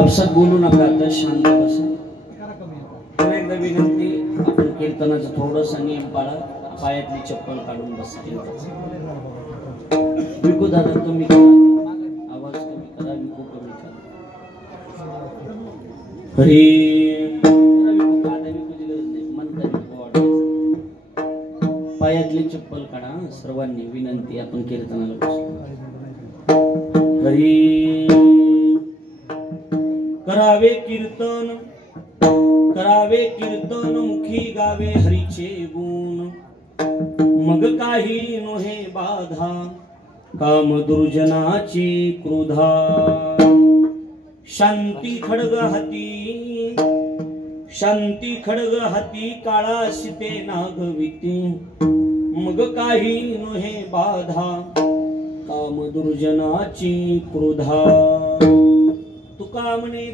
आपसात बोलू नका, आता शांत बसा. पुन्हा एकदा विनंती, आपण कीर्तनाचं थोडंसं नियम पाळा. पायातली चप्पल काढून बसा. विकू दादा कमी करा, आवाज कमी करा, विकू कमी करा. हरी विकूची गरज नाही, म्हणता विकू वाढवायचं. पायातली चप्पल काढा. सर्वांनी विनंती, आपण कीर्तनाला बसू. हरी करावे कीर्तन मुखी गावे हरीचे गुण. मग काही नोहे बाधा, काम दुर्जनाची क्रोधा. शांती खड्ग हाती काळा शिते नागविती. मग काही नोहे बाधा, काम दुर्जनाची क्रोधा. तुका म्हणे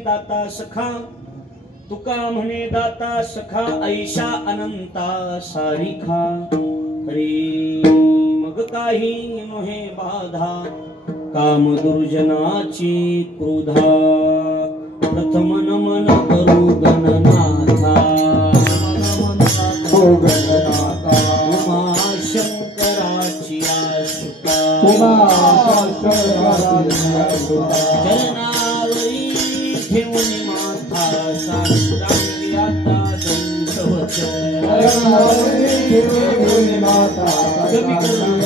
दाता सखा ऐशा अनंता सारिखा. हरी मग काही नोहे बाधा, काम दुर्जनाची क्रोधा. प्रथम नमन करू गणनाथा, उमा शंकराची आशुका. चरणावरी घेऊन माथा सांगी आता दंतवचन. कमी करू